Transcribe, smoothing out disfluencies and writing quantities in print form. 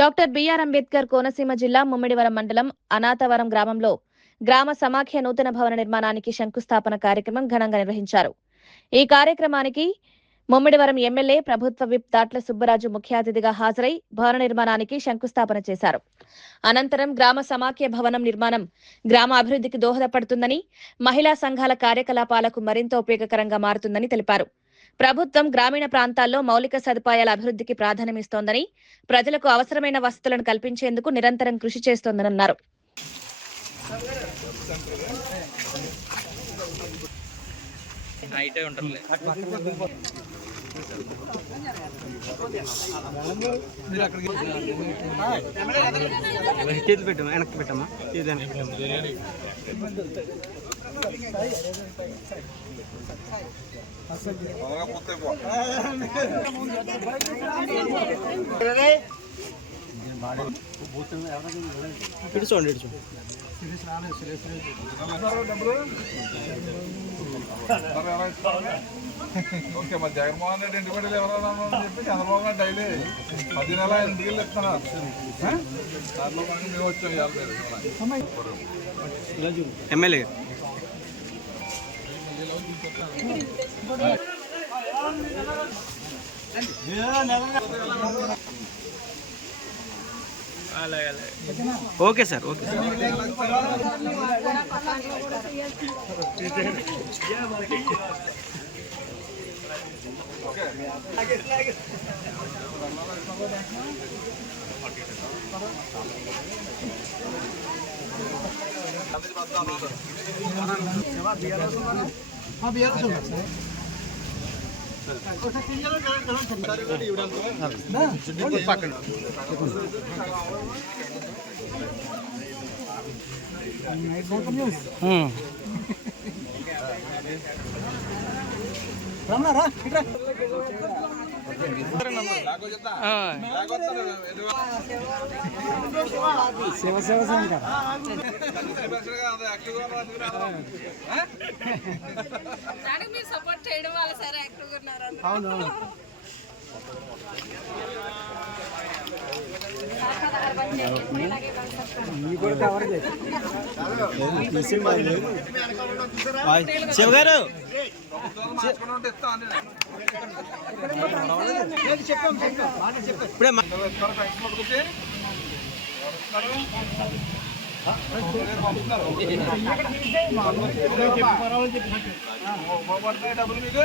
Doctor BR Ambedkar Konaseema జిల్లా ముమ్మిడివరం మండలం అనాథవరం గ్రామంలో గ్రామ సమాఖ్య నూతన భవన నిర్మాణానికి శంకుస్థాపన కార్యక్రమం ఘనంగా నిర్వహించారు. ఈ కార్యక్రమానికి ముమ్మిడివరం ఎమ్మెల్యే ప్రభుత్వ విప్ దాట్ల సుబ్బరాజు ముఖ్య అతిథిగా హాజరై భవన నిర్మాణానికి శంకుస్థాపన చేశారు. అనంతరం గ్రామ సమాఖ్య భవనం నిర్మాణం గ్రామ అభివృద్ధికి దోహదపడుతుందని, మహిళా సంఘాల కార్యకలాపాలకు మరింత ఉపయోగకరంగా మారుతుందని తెలిపారు. ప్రభుత్వం గ్రామీణ ప్రాంతాల్లో మౌలిక సదుపాయాల అభివృద్ధికి ప్రాధాన్యమిస్తోందని, ప్రజలకు అవసరమైన వసతులను కల్పించేందుకు నిరంతరం కృషి చేస్తోందని అన్నారు. ఓకే, మరి జగన్మోహన్ రెడ్డి ఇంటి బిడ్డలు ఎవరైనా చెప్పి చంద్రబాబు గారు డైలీ 10 నెలల ఇంటికి వెళ్ళి ఇస్తున్నారు. దాంట్లో మేము వచ్చాం MLA okay sir, okay sir. Support చేయడం వల్ల సరే యాక్టివ్గా ఉన్నారు. అవునవును. శివ గారు ఇప్పుడే డబ్బులు మీకు